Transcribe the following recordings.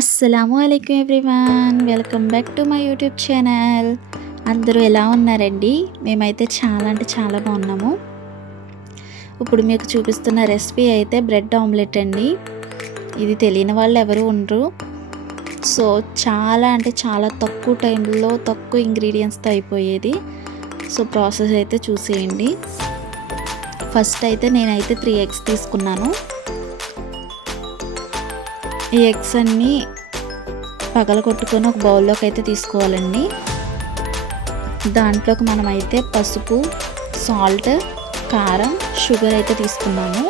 అస్సలాము అలైకుం everyone. Welcome back to my YouTube channel. అందరూ ఎలా ఉన్నారండి? మేమైతే చాలా అంటే చాలా బాగున్నాము. ఇప్పుడు మీకు చూపిస్తున్న రెసిపీ అయితే బ్రెడ్ ఆమ్లెట్ అండి. ఇది తెలియని వాళ్ళు ఎవరు ఉండరు. సో చాలా అంటే చాలా తక్కువ టైంలో తక్కువ ఇంగ్రీడియంట్స్తో అయిపోయేది. సో ప్రాసెస్ అయితే చూసేయండి. ఫస్ట్ అయితే నేనైతే 3 ఎగ్స్ తీసుకున్నాను. ఈ ఎగ్స్ అన్నీ పగలగొట్టుకొని ఒక బౌల్లోకి అయితే తీసుకోవాలండి. దాంట్లోకి మనమైతే పసుపు, సాల్ట్, కారం, షుగర్ అయితే తీసుకున్నాము.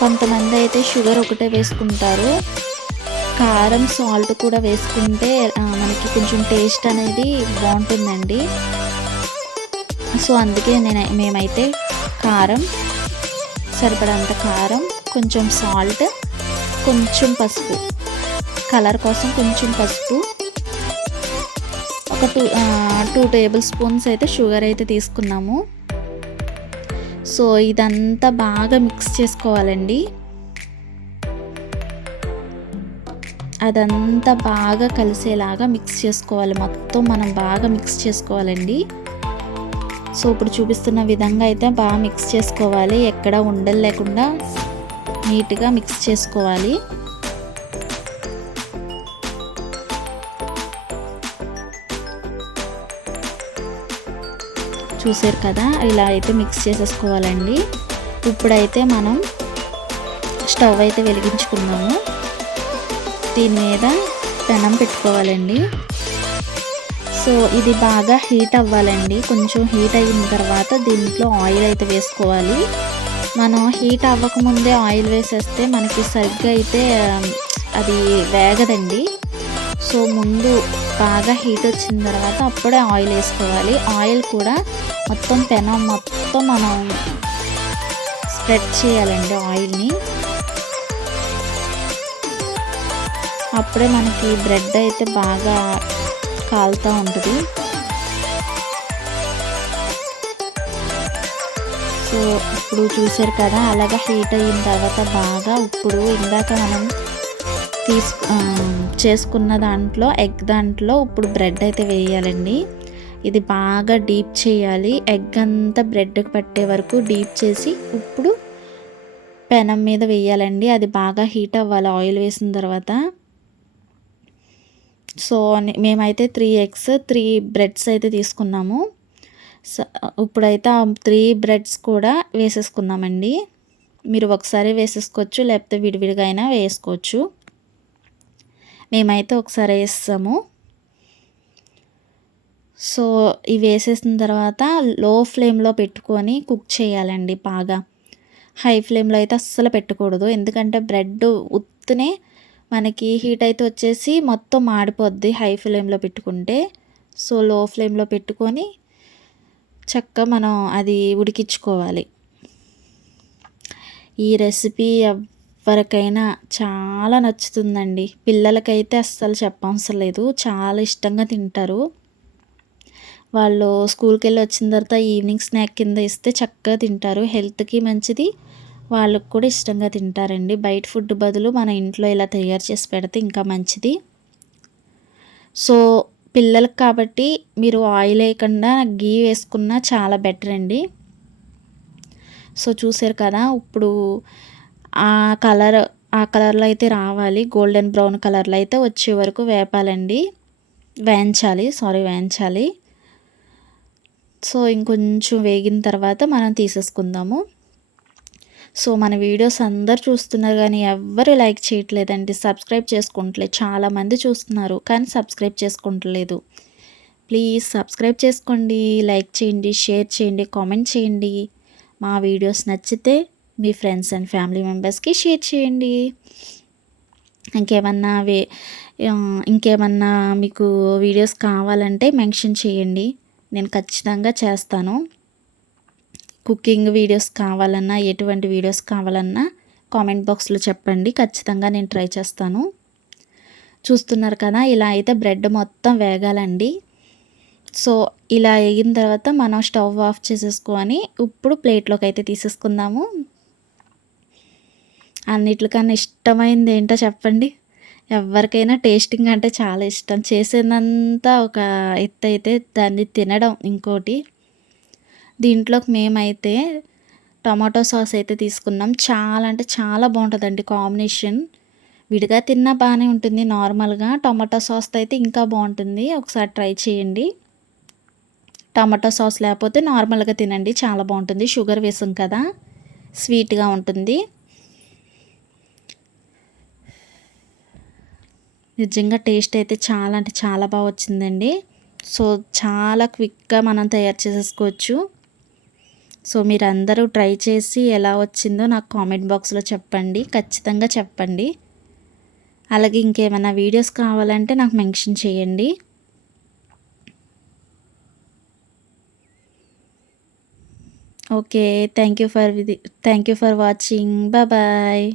కొంతమంది అయితే షుగర్ ఒకటే వేసుకుంటారు. కారం, సాల్ట్ కూడా వేసుకుంటే మనకి కొంచెం టేస్ట్ అనేది బాగుంటుందండి. సో అందుకే మేమైతే కారం, సరిపడంత కారం, కొంచెం సాల్ట్, కొంచెం పసుపు, కలర్ కోసం కొంచెం పసుపు, ఒక 2 టేబుల్ స్పూన్స్ అయితే షుగర్ అయితే తీసుకున్నాము. సో ఇదంతా బాగా మిక్స్ చేసుకోవాలండి. అదంతా బాగా కలిసేలాగా మిక్స్ చేసుకోవాలి. మొత్తం మనం బాగా మిక్స్ చేసుకోవాలండి. సో ఇప్పుడు చూపిస్తున్న విధంగా అయితే బాగా మిక్స్ చేసుకోవాలి. ఎక్కడ ఉండలు లేకుండా నీట్గా మిక్స్ చేసుకోవాలి. చూసారు కదా, ఇలా అయితే మిక్స్ చేసేసుకోవాలండి. ఇప్పుడైతే మనం స్టవ్ అయితే వెలిగించుకుందాము. దీని మీద పెనం పెట్టుకోవాలండి. సో ఇది బాగా హీట్ అవ్వాలండి. కొంచెం హీట్ అయిన తర్వాత దీంట్లో ఆయిల్ అయితే వేసుకోవాలి. మనం హీట్ అవ్వకముందే ఆయిల్ వేసేస్తే మనకి సరిగ్గా అయితే అది వేగదండి. సో ముందు బాగా హీట్ వచ్చిన తర్వాత అప్పుడే ఆయిల్ వేసుకోవాలి. ఆయిల్ కూడా మొత్తం పెనం మొత్తం మనం స్ప్రెడ్ చేయాలండి ఆయిల్ని. అప్పుడే మనకి బ్రెడ్ అయితే బాగా కాలుతూ ఉంటుంది. సో ఇప్పుడు చూసారు కదా, అలాగా హీట్ అయిన తర్వాత బాగా ఇప్పుడు ఇందాక మనం చేసుకున్న ఎగ్ దాంట్లో ఇప్పుడు బ్రెడ్ అయితే వేయాలండి. ఇది బాగా డీప్ చేయాలి. ఎగ్ అంతా బ్రెడ్కి పట్టే వరకు డీప్ చేసి ఇప్పుడు పెనం మీద వేయాలండి. అది బాగా హీట్ అవ్వాలి ఆయిల్ వేసిన తర్వాత. సో మేమైతే 3 ఎగ్స్ 3 బ్రెడ్స్ అయితే తీసుకున్నాము. ఇప్పుడైతే 3 బ్రెడ్స్ కూడా వేసేసుకున్నామండి. మీరు ఒకసారి వేసేసుకోవచ్చు, లేకపోతే విడివిడిగా అయినా వేసుకోవచ్చు. మేమైతే ఒకసారి వేస్తాము. సో ఇవి వేసేసిన తర్వాత లో ఫ్లేమ్లో పెట్టుకొని కుక్ చేయాలండి బాగా. హై ఫ్లేమ్లో అయితే అస్సలు పెట్టకూడదు. ఎందుకంటే బ్రెడ్ ఉత్తునే మనకి హీట్ అయితే వచ్చేసి మొత్తం మాడిపోద్ది హై ఫ్లేమ్లో పెట్టుకుంటే. సో లో ఫ్లేమ్లో పెట్టుకొని చక్కగా మనం అది ఉడికించుకోవాలి. ఈ రెసిపీ ఎవరికైనా చాలా నచ్చుతుందండి. పిల్లలకైతే అస్సలు చెప్పవసరం లేదు, చాలా ఇష్టంగా తింటారు. వాళ్ళు స్కూల్కి వెళ్ళి వచ్చిన తర్వాత ఈవినింగ్ స్నాక్ కింద ఇస్తే చక్కగా తింటారు. హెల్త్కి మంచిది, వాళ్ళకు కూడా ఇష్టంగా తింటారండి. బయట ఫుడ్ బదులు మన ఇంట్లో ఇలా తయారు చేసి పెడితే ఇంకా మంచిది. సో పిల్లలకు కాబట్టి మీరు ఆయిల్ వేయకుండా గీ వేసుకున్నా చాలా బెటర్ అండి. సో చూసారు కదా, ఇప్పుడు ఆ కలర్లో అయితే రావాలి. గోల్డెన్ బ్రౌన్ కలర్లో అయితే వచ్చే వరకు వేయించాలి. సో ఇంకొంచెం వేగిన తర్వాత మనం తీసేసుకుందాము. సో మన వీడియోస్ అందరు చూస్తున్నారు కానీ ఎవ్వరు లైక్ చేయట్లేదండి, సబ్స్క్రైబ్ చేసుకుంటలేదు. చాలామంది చూస్తున్నారు కానీ సబ్స్క్రైబ్ చేసుకుంటలేదు. ప్లీజ్ సబ్స్క్రైబ్ చేసుకోండి, లైక్ చేయండి, షేర్ చేయండి, కామెంట్ చేయండి. మా వీడియోస్ నచ్చితే మీ ఫ్రెండ్స్ అండ్ ఫ్యామిలీ మెంబర్స్కి షేర్ చేయండి. ఇంకేమన్నా మీకు వీడియోస్ కావాలంటే మెన్షన్ చేయండి, నేను ఖచ్చితంగా చేస్తాను. కుకింగ్ వీడియోస్ కావాలన్నా, ఎటువంటి వీడియోస్ కావాలన్నా కామెంట్ బాక్స్లో చెప్పండి, ఖచ్చితంగా నేను ట్రై చేస్తాను. చూస్తున్నారు కదా, ఇలా అయితే బ్రెడ్ మొత్తం వేగాలండి. సో ఇలా వేగిన తర్వాత మనం స్టవ్ ఆఫ్ చేసేసుకొని ఇప్పుడు ప్లేట్లోకి అయితే తీసేసుకుందాము. అన్నిట్లికన్నా ఇష్టమైంది ఏంటో చెప్పండి? ఎవ్వరికైనా టేస్టింగ్ అంటే చాలా ఇష్టం. చేసేదంతా ఒక ఎత్తయితే దాన్ని తినడం ఇంకోటి. దీంట్లోకి మేమైతే టమాటో సాస్ అయితే తీసుకున్నాం. చాలా అంటే చాలా బావుంటదండి కాంబినేషన్. విడిగా తిన్నా బానే ఉంటుంది నార్మల్‌గా. టమాటో సాస్‌తో అయితే ఇంకా బావుంటుంది. ఒకసారి ట్రై చేయండి. టమాటో సాస్ లేపోతే నార్మల్‌గా తినండి. చాలా బావుంటుంది. షుగర్ వేసాం కదా! స్వీట్‌గా ఉంటుంది. నిజంగా టేస్ట్ అయితే చాలా అంటే చాలా బా వచ్చిందండి. సో, చాలా క్విక్‌గా మనం తయారు చేసేసుకోవచ్చు. సో, మీరందరూ ట్రై చేసి ఎలా వచ్చిందో నాకు కామెంట్ బాక్స్‌లో చెప్పండి. ఖచ్చితంగా చెప్పండి. అలాగే ఇంకేమైనా వీడియోస్ కావాలంటే నాకు మెన్షన్ చేయండి. Okay. Thank you for watching. Bye.